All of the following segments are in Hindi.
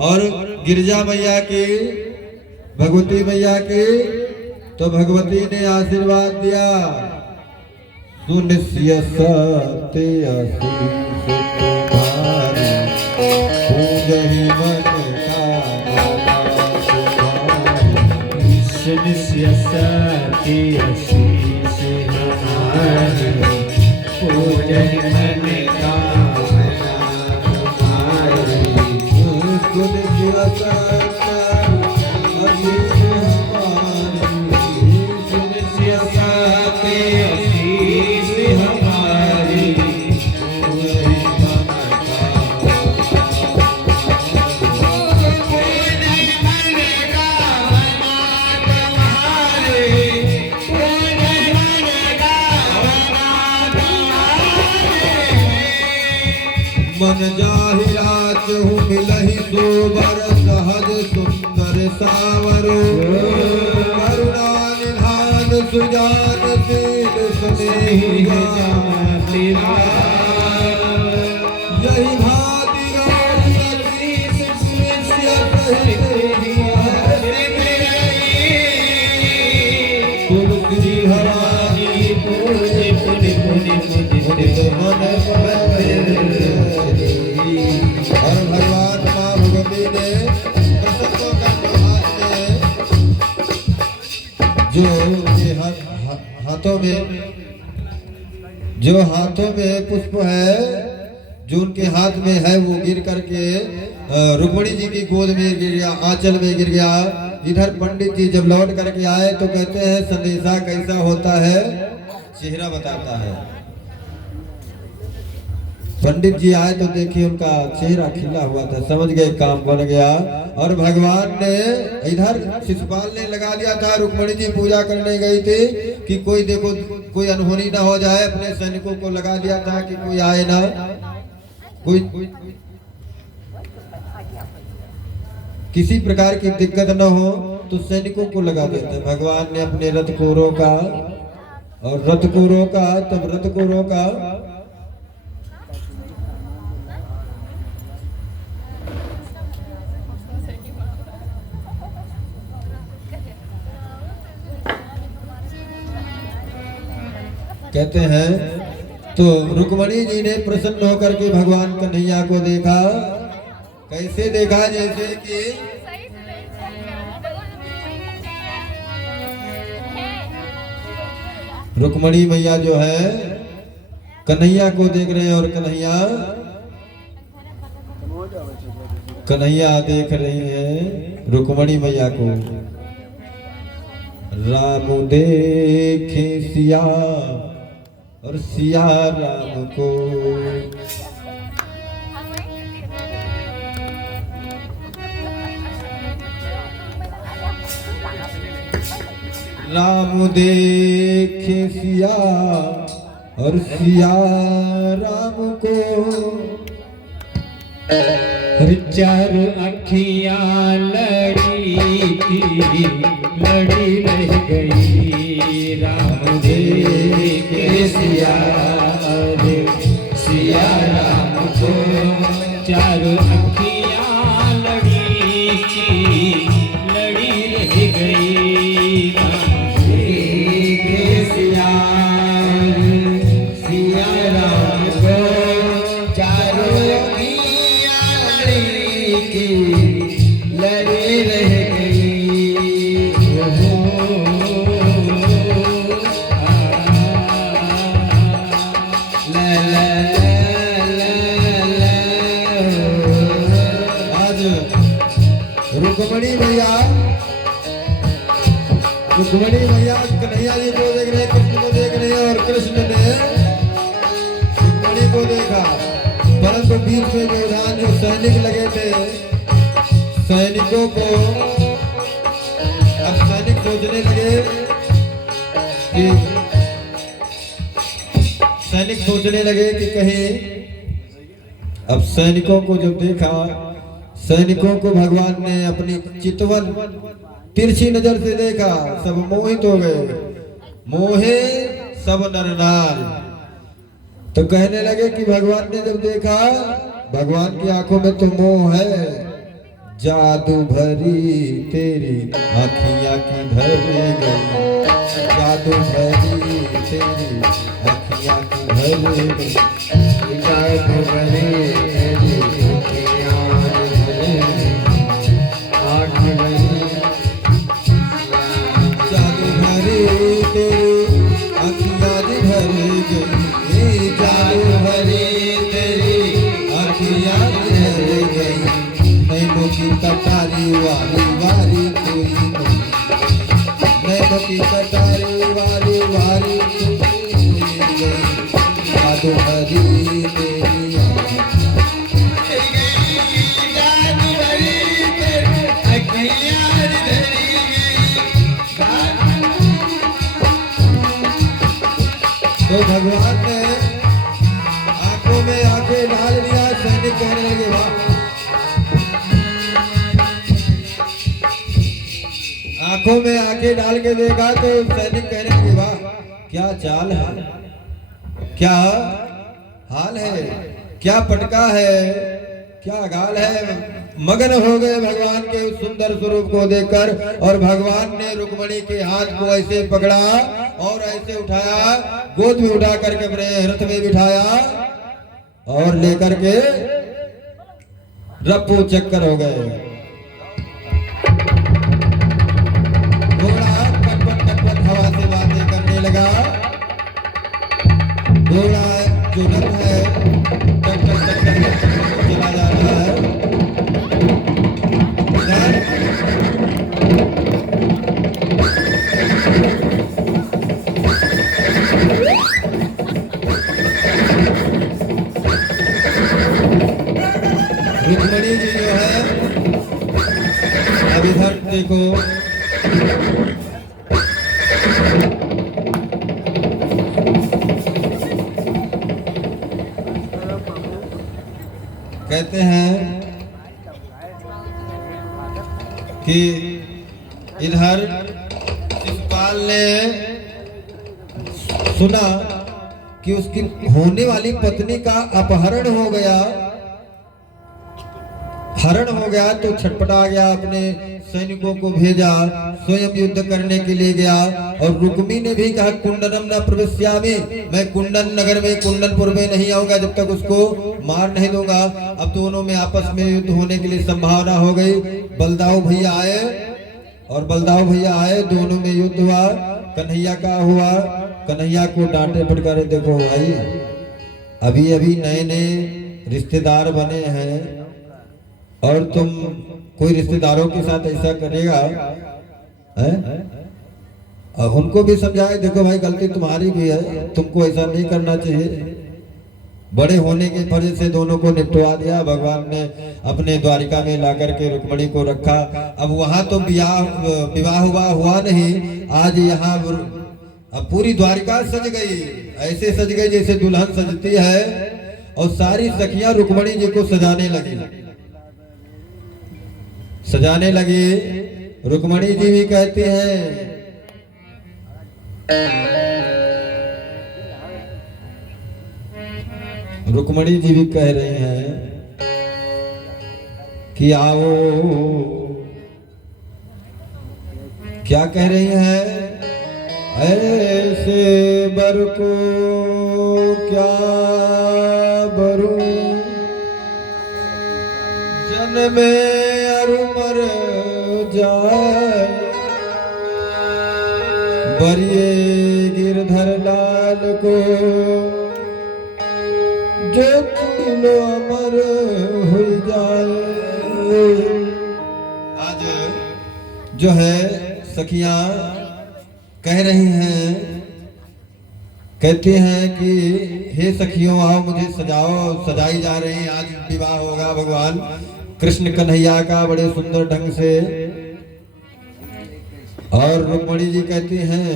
और गिरजा मैया की, भगवती मैया की, तो भगवती ने आशीर्वाद दिया, सुनिश्य सत्य आशीष तुम्हारी, पूजहि मन सुनिश्य सत्य आशीष हमारी, पूजहि मन कामना तुम्हारी। सुनिश्य सत्य आशीष हमारी, सुनिश्य सत्य आशीष हमारी, पूजहि मन मन जाहिरात हूँ मिलहि सोबर, सहज सुंदर सावरो, करुणा निधान सुजान शील स्नेह यही भांति तुलसी हरानी पुनि पुनि पुनि पुनि मन और भगवान माँ भगवती ने प्रसन्नों का त्योहार में जो हाथों में पुष्प है, जो उनके हाथ में है, वो गिर करके रुक्मिणी जी की गोद में गिर गया, आंचल में गिर गया। इधर पंडित जी जब लौट करके आए तो कहते हैं संदेशा कैसा होता है, चेहरा बताता है। पंडित जी आए तो देखिए उनका चेहरा खिला हुआ था, समझ गए काम बन गया। और भगवान ने इधर शिशुपाल ने लगा दिया था, रुक्मिणी जी पूजा करने गई थी कि कोई देखो कोई अनहोनी ना हो जाए, अपने सैनिकों को लगा दिया था कि कोई आए ना, कोई किसी प्रकार की दिक्कत न हो, तो सैनिकों को लगा देते। भगवान ने अपने रथ को रोका, और रथ को रोका, तब रथ को रोका, कहते हैं तो रुक्मिणी जी ने प्रसन्न होकर के भगवान कन्हैया को देखा। कैसे देखा? जैसे कि रुक्मिणी मैया जो है कन्हैया को देख रहे हैं, और कन्हैया देख रही है रुक्मिणी मैया को। राम देखे सिया और सिया राम को, राम देखे सिया और सिया राम को, चार अखियां लड़ी थी, लड़ी रह गई, राम देखे सिया सिया राम को। चार अखियां लड़ी थी, लड़ी रह गई, राम देखे सिया सिया राम को। चारों लड़ी रह गई, आज रुक्मिणी मैया कन्हैया जी को देख रहे, कृष्ण को देख रहे, और कृष्ण ने रुक्मिणी को देखा। परंतु बीच में जो सैनिक लगे थे, सैनिकों को अब सैनिक सोचने लगे कि कहीं, अब सैनिकों को जब देखा, सैनिकों को भगवान ने अपनी चितवन तिरछी नजर से देखा, सब मोहित हो गए, मोहे सब नर नार। तो कहने लगे कि भगवान ने जब देखा, भगवान की आंखों में तो मोह है, जादू भरी तेरी आँखियाँ किधर गई, जादू भरी तेरी आँखियाँ किधर गई, जादू भरी तेरी आँखियाँ आँख भरी जादू भरी तेरी आँखियाँ किधर गई, जादू भरी तेरी आँखियाँ किधर गई, नैनों की कटारी वाली वारी कोई नहीं, नैनों की कटारी वाली वारी कोई नहीं, जादू भरी तेरी जादू भरी तेरी आँखियाँ धरी तो भगवान ने आंखों में आंखें डाल लिया। सैनिक कहने लगे वाह, आंखों में आंखें डाल के देखा तो सैनिक कहने लगे वाह, क्या चाल है, क्या हाल है, क्या पटका है, क्या गाल है। मगन हो गए भगवान के उस सुंदर स्वरूप को देखकर, और भगवान ने रुक्मणी के हाथ को ऐसे पकड़ा और ऐसे उठाया, गोद में उठा करके अपने रथ में बिठाया और लेकर के रप्पू चक्कर हो गए। घोड़ा कटपट कटपट हवा से बातें करने लगा। घोड़ा जो रथ है टक टक टक टक चला जा रहा है। रुक्मणी जी जो है अब इधर देखो, कहते हैं कि इधर शिशुपाल ने सुना कि उसकी होने वाली पत्नी का अपहरण हो गया, हरण हो गया, तो छटपटा गया, अपने सैनिकों को भेजा, स्वयं युद्ध करने के लिए गया। और रुक्मी ने भी कहा कुंडनम न प्रवेश्यामि, मैं कुंडन नगर में कुंडनपुर में नहीं आऊंगा जब तक उसको मार नहीं दूंगा। अब दोनों में आपस में युद्ध होने के लिए संभावना हो गई। बलदाऊ भैया आए और बलदाऊ भैया आए, दोनों में युद्ध हुआ। कन्हैया का हुआ, कन्हैया को डांटे फटकारे, देखो भाई अभी अभी नए नए रिश्तेदार बने हैं और तुम कोई रिश्तेदारों के साथ ऐसा करेगा है? और उनको भी समझाए, देखो भाई गलती तुम्हारी भी है, तुमको ऐसा नहीं करना चाहिए। बड़े होने के फर्ज से दोनों को निपटवा दिया। भगवान ने अपने द्वारिका में ला करके रुक्मणी को रखा। अब वहां तो विवाह हुआ नहीं, आज यहाँ अब पूरी द्वारिका सज गई, ऐसे सज गई जैसे दुल्हन सजती है। और सारी सखियां रुक्मणी जी को सजाने लगी। रुक्मणी जी भी कहती हैं रुक्मणी जी भी कह रही हैं कि आओ, क्या कह रही हैं, ऐसे बर को क्या बरू, जन्मे अरुमर जाए, बरिए गिरधर लाल को जो चुनो अमर हो जाए। आज जो है सखियां कह रही हैं, कहती हैं कि हे सखियों आओ मुझे सजाओ, सजाई जा रही हैं। आज विवाह होगा भगवान कृष्ण कन्हैया का बड़े सुंदर ढंग से। और रुक्मणी जी कहती हैं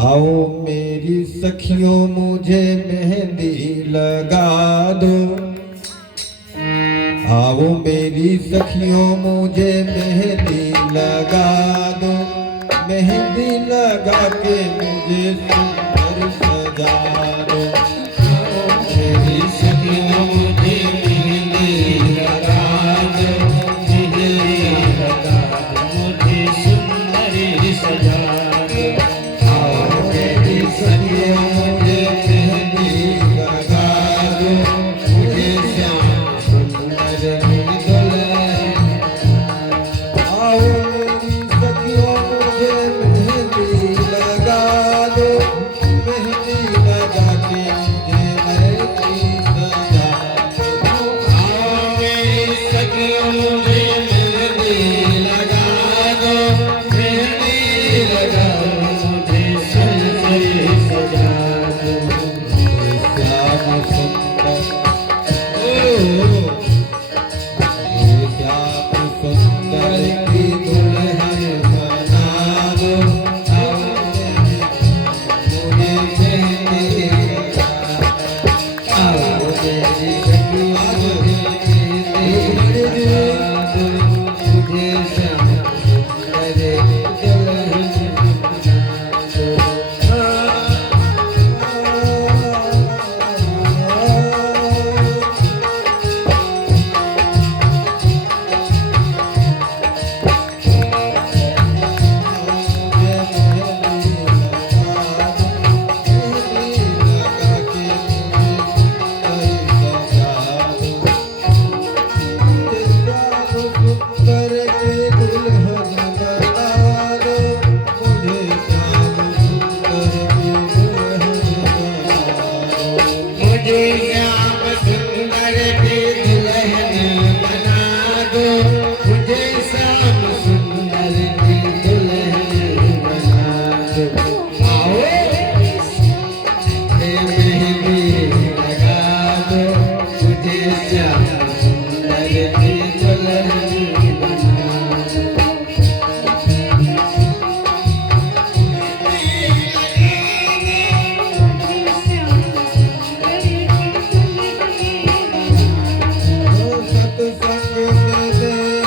आओ मेरी सखियों मुझे मेहंदी लगा दो, आओ मेरी सखियों मुझे मेहंदी लगा दो, मेहंदी लगा के मुझे सुंदर सजा दो, मेरी सखियों मुझे मेहंदी लगा दो, मुझे श्याम सुंदर की दुल्हन बना दो। आओ मेहंदी लगा दो, मुझे श्याम सुंदर की दुल्हन बना दो। सत्संग के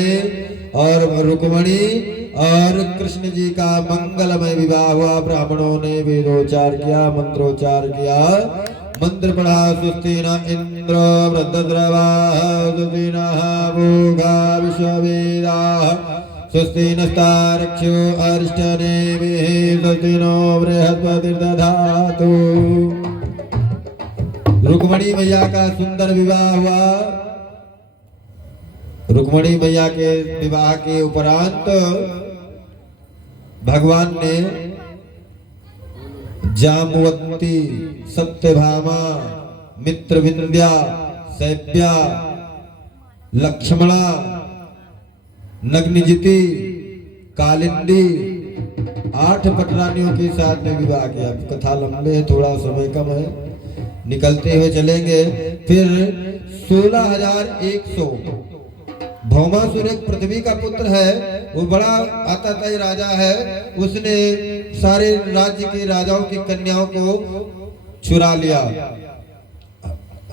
हैं और रुक्मणी और कृष्ण जी का मंगलमय विवाह हुआ। ब्राह्मणों ने वेदोच्चार किया, मंत्रोच्चार किया, मंत्र पढ़ा। स्वस्ति न इंद्र वृद्धद्रवाः स्वस्ति नः भोगा विश्ववेदाः स्वस्ति नस्तारक्षो अरिष्टनेमिः स्वस्ति नो बृहस्पतिर्दधातु। रुक्मणी मैया का सुंदर विवाह हुआ। रुक्मणी मैया के विवाह के उपरांत भगवान ने जामवती, सत्यभामा, मित्रविंध्या, शैव्या, लक्ष्मणा, नग्नजिति, कालिंदी 8 पटरानियों के साथ में विवाह किया। कथा लंबे है, थोड़ा समय कम है, निकलते हुए चलेंगे। फिर 16,100 भौमासुर एक पृथ्वी का पुत्र है, वो बड़ा आतताई राजा है। उसने सारे राज्य के राजाओं की कन्याओं को चुरा लिया,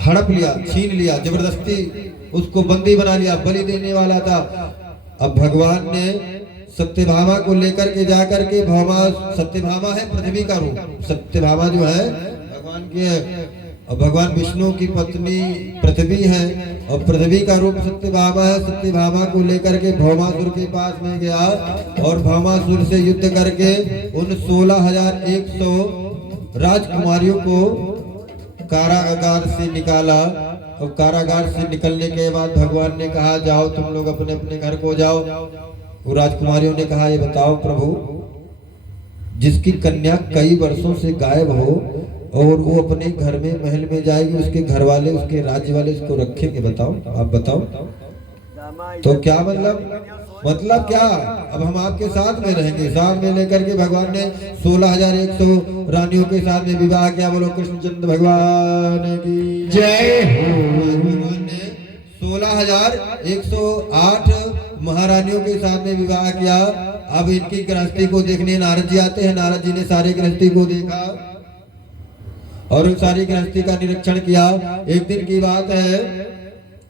हड़प लिया, छीन लिया, जबरदस्ती उसको बंदी बना लिया, बलि देने वाला था। अब भगवान ने सत्यभामा को लेकर के जाकर के सत्यभामा है पृथ्वी का रूप। सत्यभामा जो है भगवान की है, और भगवान विष्णु की पत्नी पृथ्वी है और पृथ्वी का रूप सत्यभामा है। सत्यभामा को लेकर के भौमासुर के पास में गया और भौमासुर से युद्ध करके उन 16,100 राजकुमारियों को कारागार से निकाला। और कारागार से निकलने के बाद भगवान ने कहा जाओ तुम लोग अपने अपने घर को जाओ। वो राजकुमारियों ने कहा ये बताओ प्रभु, जिसकी कन्या कई वर्षों से गायब हो और वो अपने घर में महल में जाएगी, उसके घर वाले उसके राज्य वाले उसको रखेंगे, बताओ आप बताओ। तो क्या मतलब क्या, अब हम आपके साथ में रहेंगे। साथ में लेकर के भगवान ने 16,100 रानियों के साथ में विवाह किया। बोलो कृष्णचंद्र भगवान की जय हो। भगवान ने 16,108 महारानियों के साथ में विवाह किया। अब इनकी गृहस्थी को देखने नारद जी आते हैं। नारद जी ने सारे गृहस्थी को देखा और सारी गृहस्थी का निरीक्षण किया। एक दिन की बात है,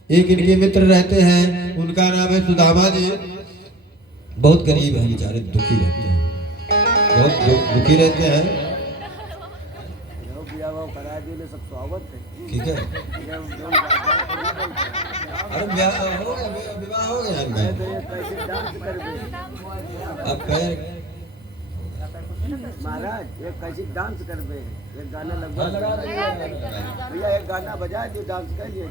एक इनके मित्र रहते हैं, उनका नाम है सुदामा जी। बहुत गरीब है बेचारे, दुखी रहते हैं, बहुत दुखी रहते हैं। ठीक है, अरे विवाह हो गया अब महाराज एक कैसी डांस कर बे, एक गाना लगवा भैया, एक गाना बजा दियो, डांस कर लिए।